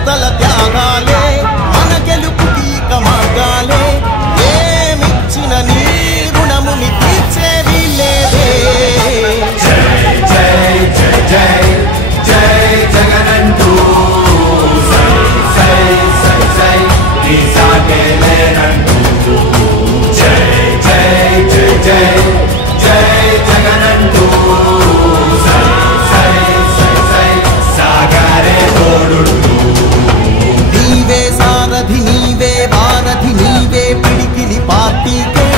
కార్యకర్తల త్యాగాలే మన గెలుపుకి మార్గాలే ఏమిచ్చిన నీ రుణముని తీర్చేది లేదే జై జై జై జై జై జగనంటూ సై సై సై సై నీ సాగే లేనంటూ జై జై జై జై జై జగనంటూ సై సై సై సై సాగరే తోడుంటూ నీవే సారథి నీవే వారధి నీవే పిడికిలి పార్టీకే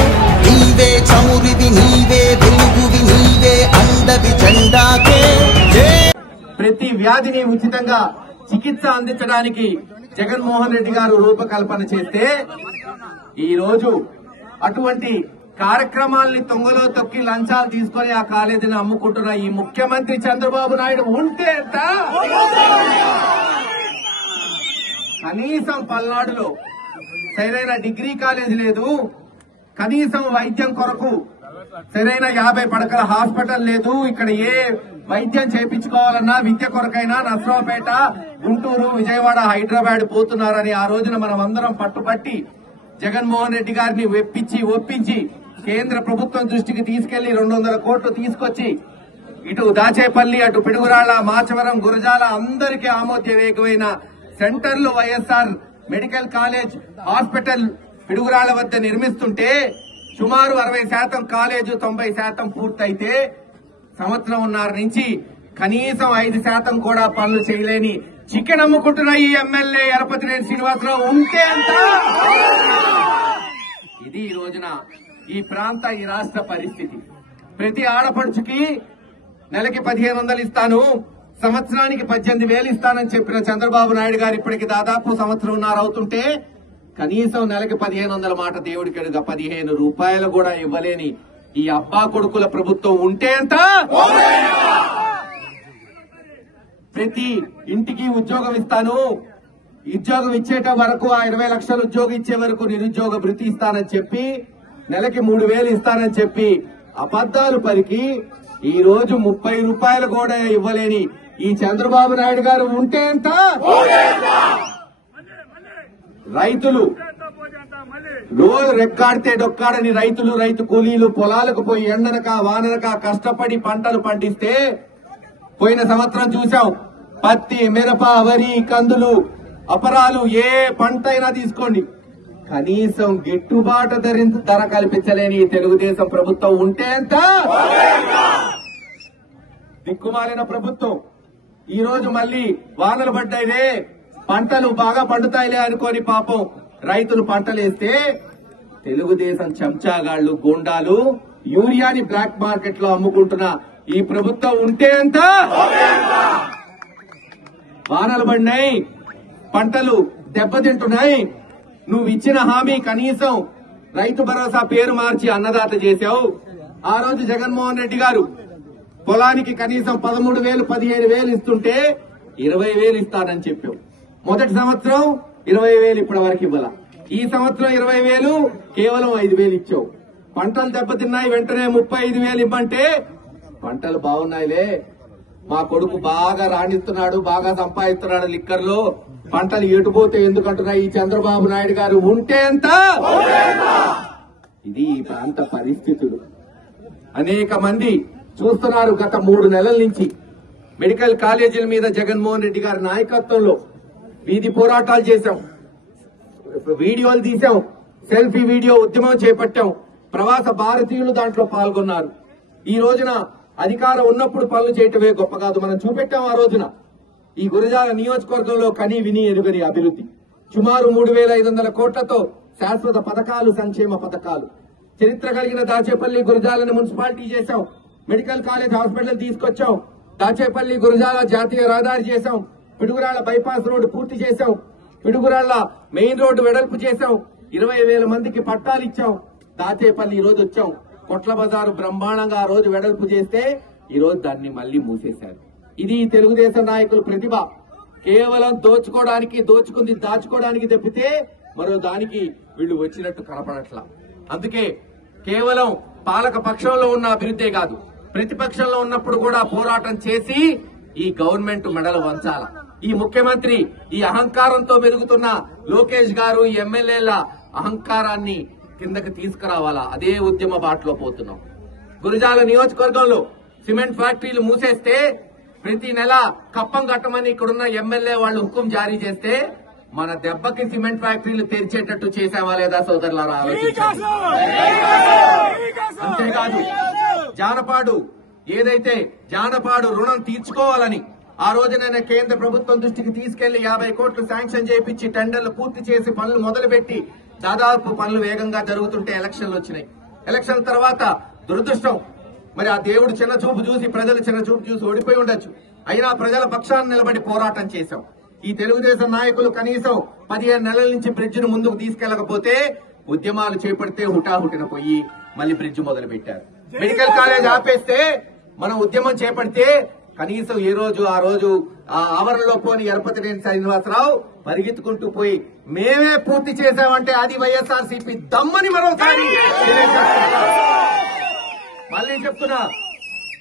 నీవే చమురివి నీవే వెలుగువి నీవే అండవి జెండాకే ప్రతి వ్యాధిని ఉచితంగా చికిత్స అందించడానికి జగన్మోహన్ రెడ్డి గారు రూపకల్పన చేస్తే ఈ రోజు అటువంటి కార్యక్రమాల్ని తొంగలో తొక్కి లంచాలు తీసుకొని ఆ కాలేజీని అమ్ముకుంటున్న ఈ ముఖ్యమంత్రి చంద్రబాబు నాయుడు ఉంటే ఎంత కనీసం పల్నాడులో సరైన డిగ్రీ కాలేజీ లేదు, కనీసం వైద్యం కొరకు సరైన 50 పడకల హాస్పిటల్ లేదు. ఇక్కడ ఏ వైద్యం చేయించుకోవాలన్నా విద్య కొరకైనా నర్సరావుపేట, గుంటూరు, విజయవాడ, హైదరాబాద్ పోతున్నారని ఆ రోజున మనం అందరం పట్టుబట్టి జగన్మోహన్ రెడ్డి గారిని ఒప్పించి కేంద్ర ప్రభుత్వం దృష్టికి తీసుకెళ్లి 200 కోట్లు తీసుకొచ్చి ఇటు దాచేపల్లి, అటు పిడుగురాళ్ల, మాచవరం, గురజాల అందరికీ ఆమోదయోగ్యమైన సెంటర్లు YSR medical college hospital Piduguralla వద్ద నిర్మిస్తుంటే సుమారు 60% కాలేజు 90% పూర్తయితే సంవత్సరంన్నర నుంచి కనీసం 5% కూడా పనులు చేయలేని చికెన్ అమ్ముకుంటున్న ఈ ఎమ్మెల్యే ఎరపతినేని శ్రీనివాసరావు ఉంటే అంత ఇది ఈ రోజున ఈ ప్రాంత ఈ రాష్ట్ర పరిస్థితి. ప్రతి ఆడపడుచుకి నెలకి 1500 ఇస్తాను, సంవత్సరానికి 18,000 ఇస్తానని చెప్పిన చంద్రబాబు నాయుడు గారు ఇప్పటికి దాదాపు సంవత్సరంన్నర అవుతుంటే కనీసం నెలకి 1500 మాట దేవుడికి అడుగా 15 రూపాయలు కూడా ఇవ్వలేని ఈ అబ్బా కొడుకుల ప్రభుత్వం ఉంటే ఎంత ప్రతి ఇంటికి ఉద్యోగం ఇస్తాను, ఉద్యోగం ఇచ్చేట వరకు ఆ 20 లక్షల ఉద్యోగం ఇచ్చే వరకు నిరుద్యోగ భృతి ఇస్తానని చెప్పి నెలకి 3,000 ఇస్తానని చెప్పి అబద్దాలు పలికి ఈ రోజు 30 రూపాయలు కూడా ఇవ్వలేని ఈ చంద్రబాబు నాయుడు గారు ఉంటే ఎంత రైతులు రోజు రెక్కాడితే డొక్కాడని రైతు కూలీలు పొలాలకు పోయి ఎండనక వాననక కష్టపడి పంటలు పండిస్తే పోయిన సంవత్సరం చూశాం. పత్తి, మిరప, వరి, కందులు, అపరాలు ఏ పంట అయినా తీసుకోండి కనీసం గిట్టుబాటు ధర కల్పించలేని తెలుగుదేశం ప్రభుత్వం ఉంటే ఎంత దిక్కుమాలిన ప్రభుత్వం. ఈ రోజు మళ్లీ వానలు పడ్డాయిలే పంటలు బాగా పండుతాయిలే అనుకోని పాపం రైతులు పంటలేస్తే తెలుగుదేశం చెంచాగాళ్లు, గూండాలు యూరియాని బ్లాక్ మార్కెట్ లో అమ్ముకుంటున్న ఈ ప్రభుత్వం ఉంటే ఎంత వానలు పడినాయి, పంటలు దెబ్బతింటున్నాయి. నువ్వు ఇచ్చిన హామీ కనీసం రైతు భరోసా పేరు మార్చి అన్నదాత చేశావు. ఆ రోజు జగన్మోహన్ రెడ్డి గారు పొలానికి కనీసం 13,000, 15,000 ఇస్తుంటే 20,000 ఇస్తానని చెప్పావు. మొదటి సంవత్సరం 20,000 ఇప్పటి వరకు ఇవ్వాల. ఈ సంవత్సరం 20,000 కేవలం 5,000 ఇచ్చావు. పంటలు దెబ్బతిన్నాయి, వెంటనే 35,000 ఇవ్వంటే పంటలు బాగున్నాయిలే, మా కొడుకు బాగా రాణిస్తున్నాడు, బాగా సంపాదిస్తున్నాడు లిక్కర్లో, పంటలు ఎటుపోతే ఎందుకంటున్నా ఈ చంద్రబాబు నాయుడు గారు ఉంటే ఎంత ఇది ఈ ప్రాంత పరిస్థితులు. అనేక మంది చూస్తున్నారు. గత 3 నెలల నుంచి మెడికల్ కాలేజీల మీద జగన్మోహన్ రెడ్డి గారి నాయకత్వంలో వీధి పోరాటాలు చేశాం, వీడియోలు తీశాం, సెల్ఫీ వీడియో ఉద్యమం చేపట్టాం. ప్రవాస భారతీయులు దాంట్లో పాల్గొన్నారు. ఈ రోజున అధికారం ఉన్నప్పుడు పనులు చేయటమే గొప్ప కాదు, మనం చూపెట్టాం. ఆ రోజున ఈ గురజాల నియోజకవర్గంలో కని విని ఎరుగని అభివృద్ధి, సుమారు 3,500 కోట్లతో శాశ్వత పథకాలు, సంక్షేమ పథకాలు. చరిత్ర కలిగిన దాచేపల్లి, గురజాలని మున్సిపాలిటీ చేశాం, మెడికల్ కాలేజ్ హాస్పిటల్ తీసుకొచ్చాం, దాచేపల్లి గురజాల జాతీయ రహదారి చేశాం, పిడుగురాళ్ల బైపాస్ రోడ్డు పూర్తి చేశాం, పిడుగురాళ్ల మెయిన్ రోడ్డు వెడల్పు చేశాం, 20,000 మందికి పట్టాలు ఇచ్చాం. దాచేపల్లి ఈ రోజు వచ్చాం, కొట్ల బజారు బ్రహ్మాండంగా ఆ రోజు వెడల్పు చేస్తే ఈ రోజు దాన్ని మళ్లీ మూసేశారు. ఇది తెలుగుదేశం నాయకుల ప్రతిభ. కేవలం దోచుకుంది దాచుకోవడానికి తప్పితే మరో దానికి వీళ్లు వచ్చినట్టు కనపడట్లా. అందుకే కేవలం పాలక పక్షంలో ఉన్న అభివృద్ధే కాదు, ప్రతిపక్షంలో ఉన్నప్పుడు కూడా పోరాటం చేసి ఈ గవర్నమెంట్ మెడలు వంచాల. ఈ ముఖ్యమంత్రి ఈ అహంకారంతో మెరుగుతున్న లోకేష్ గారు ఈ ఎమ్మెల్యేల అహంకారాన్ని కిందకి తీసుకురావాలా? అదే ఉద్యమ బాటలో పోతున్నాం. గురజాల నియోజకవర్గంలో సిమెంట్ ఫ్యాక్టరీలు మూసేస్తే ప్రతి నెల కప్పం కట్టమని ఇక్కడున్న ఎమ్మెల్యే వాళ్ళు హుకుం జారీ చేస్తే మన దెబ్బకి సిమెంట్ ఫ్యాక్టరీలు తెరిచేటట్టు చేసావా లేదా సోదరులారా? ఆలోచించండి. అంతేకాదు జానపాడు రుణం తీర్చుకోవాలని ఆ రోజునైనా కేంద్ర ప్రభుత్వం దృష్టికి తీసుకెళ్లి 50 కోట్లు శాంక్షన్ చేయించి టెండర్లు పూర్తి చేసి పనులు మొదలుపెట్టి దాదాపు పనులు వేగంగా జరుగుతుంటే ఎలక్షన్లు వచ్చినాయి. ఎలక్షన్ తర్వాత దురదృష్టం మరి ఆ దేవుడు చిన్న చూపు చూసి ప్రజలు చిన్న చూపు చూసి ఓడిపోయి ఉండొచ్చు. అయినా ప్రజల పక్షాన నిలబడి పోరాటం చేశాం. ఈ తెలుగుదేశం నాయకులు కనీసం 15 నెలల నుంచి బ్రిడ్జ్ ను ముందుకు తీసుకెళ్లకపోతే ఉద్యమాలు చేపడితే హుటాహుటిన పోయి మళ్ళీ బ్రిడ్జ్ మొదలు పెట్టారు. మెడికల్ కాలేజ్ ఆపేస్తే మనం ఉద్యమం చేపడితే కనీసం ఆ రోజు ఆ ఆవరణలో పోని ఎరపతినేని శ్రీనివాసరావు పరిగెత్తుకుంటూ పోయి మేమే పూర్తి చేశామంటే అది వైఎస్ఆర్సీపీ దమ్మని మరోసారి మళ్ళీ చెప్తున్నా.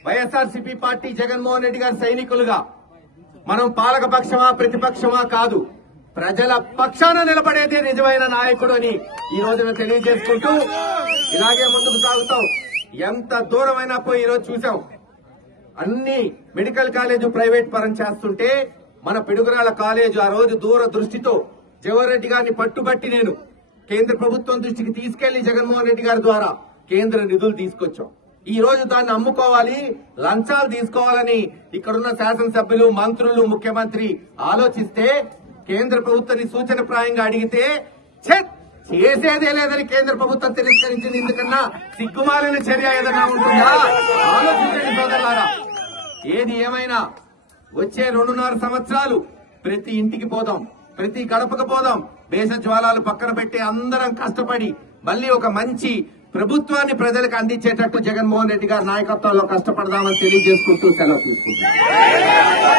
వైఎస్ఆర్సీపీ పార్టీ జగన్మోహన్ రెడ్డి గారి సైనికులుగా మనం పాలక పక్షమా ప్రతిపక్షమా కాదు, ప్రజల పక్షాన నిలబడేదే నిజమైన నాయకుడు అని ఈ రోజున తెలియజేసుకుంటూ ఇలాగే ముందుకు సాగుతాం. ఎంత దూరమైనా పోయి ఈరోజు చూసాం. అన్ని మెడికల్ కాలేజ్ ప్రైవేట్ పరం చేస్తుంటే మన పిడుగురాల కాలేజ్ ఆ రోజు దూరదృష్టితో జవహర్ రెడ్డి గారిని పట్టుబట్టి నేను కేంద్ర ప్రభుత్వం దృష్టికి తీసుకెళ్లి జగన్మోహన్ రెడ్డి గారి ద్వారా కేంద్ర నిధులు తీసుకొచ్చాం. ఈ రోజు దాన్ని అమ్ముకోవాలి, లంచాలు తీసుకోవాలని ఇక్కడున్న శాసనసభ్యులు, మంత్రులు, ముఖ్యమంత్రి ఆలోచిస్తే కేంద్ర ప్రభుత్వాన్ని సూచనప్రాయంగా అడిగితే చేసేదే లేదని కేంద్ర ప్రభుత్వం తిరస్కరించింది. ఎందుకన్నా సిగ్గుమాలిన చర్య ఏదైనా ఉంటుందా? ఆలోచించండి సోదరులారా. ఏది ఏమైనా వచ్చే 2.5 సంవత్సరాలు ప్రతి ఇంటికి పోదాం, ప్రతి గడపకు పోదాం, భేషజ్వాలాలు పక్కన పెట్టి అందరం కష్టపడి మళ్లీ ఒక మంచి ప్రభుత్వాన్ని ప్రజలకు అందించేటట్టు జగన్మోహన్ రెడ్డి గారి నాయకత్వంలో కష్టపడదామని తెలియజేసుకుంటూ సెలవు తీసుకుంటున్నాం.